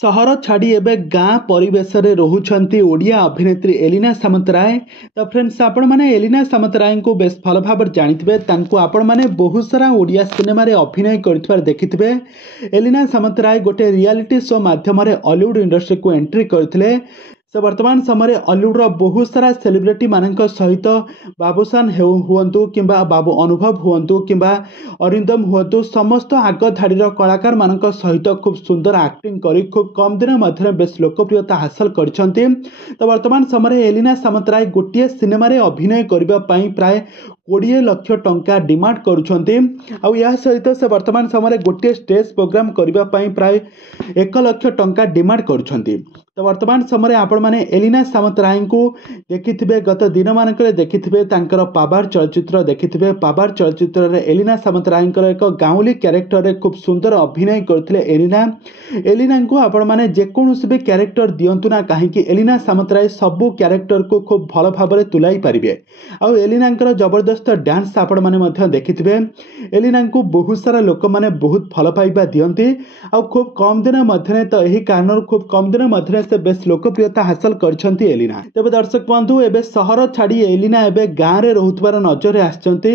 सहर छाड़ी एबे गाँ परिवेश रे रोहुछंती ओडिया अभिनेत्री एलिना सामंतराय। तो फ्रेंड्स आपण माने एलिना सामंतराय को बेस भल भाव जानिथिबे। तांको आपण माने बहुत सारा ओडिया सिनेमा रे अभिनय करथिबार देखिथिबे। एलिना सामंतराय गोटे रियलिटी शो माध्यम रे हॉलीवुड इंडस्ट्री को एंट्री करथिले। से वर्तमान समय हॉलीवुड बहुत सारा सेलिब्रिटी मानक सहित बाबूसान हुअंतु किंबा बाबू अनुभव हुअंतु किंबा अरिंदम हुअंतु समस्त आग धाड़ीर कलाकार मानक सहित खूब सुंदर एक्टिंग करी खूब कम दिन मध्य बेस लोकप्रियता हासिल करछंती। तो वर्तमान समय एलिना सामंतराय गोटे सिनेमा रे अभिनय करबा पई प्राय 20 लाख टंका डिमांड करुछंती। आउ या सहित से वर्तमान समय गोटे स्टेज प्रोग्राम करबा पई प्राय 1 लाख टंका डिमांड करुछंती। तो वर्तमान समय आपण माने एलिना सामंतराय को देखिथिबे। गत दिन मानक देखिथिबे तांकर पावर चलचित्र देखिथिबे। पावर चलचित्र रे एलिना सामंतराय एक गाउली कैरेक्टर रे खूब सुंदर अभिनय करथिले एलिना को आपण माने जेकोनोसी भी कैरेक्टर दियंतु ना काहे कि एलिना सामंतराय सबु कैरेक्टर को खूब भल भाबरे तुलाई परिबे। आउ एलिनांकर जबरदस्त डांस आपण माने मध्य देखिथिबे। एलिना को बहुत सारा लोक माने बहुत भल पाइबा दियंती। आउ खूब कम दिन मध्य तो एही कारण खूब कम दिन मध्य से बेस लोकप्रियता हासिल करछंती एलिना। तेबे दर्शक बंधु एबे सहर छाड़ी एलिना एबे गाँ रे रहुतबार नजर आछंती।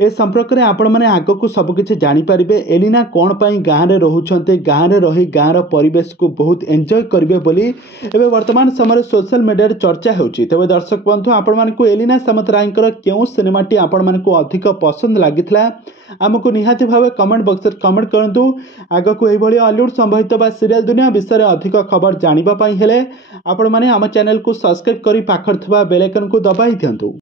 ए संपर्क रे आपण माने आगो को सब किछि जानि परिबे। एलिना कोन पई गाँ रे रहुछंती, गाँ रे रही गाँ रो परिवेश को बहुत एंजॉय करिवे बोली एबे वर्तमान समय सोशल मीडिया रे चर्चा होउची। तेबे दर्शक बंधु आपण मानकु एलिना सामंतरायकर केउ सिनेमाटी आपण मानकु अधिक पसंद लागिथला आमको निहाती भावे कमेंट बॉक्स रे कमेंट करंतु। आगो को एही भली हॉलीवुड संबंधित बा सीरियल दुनिया विषय अधिक खबर जानिबा पई हेले आपण माने हम चैनल को सब्सक्राइब करी पाखर थबा बेल आइकन को दबाई दियंतु।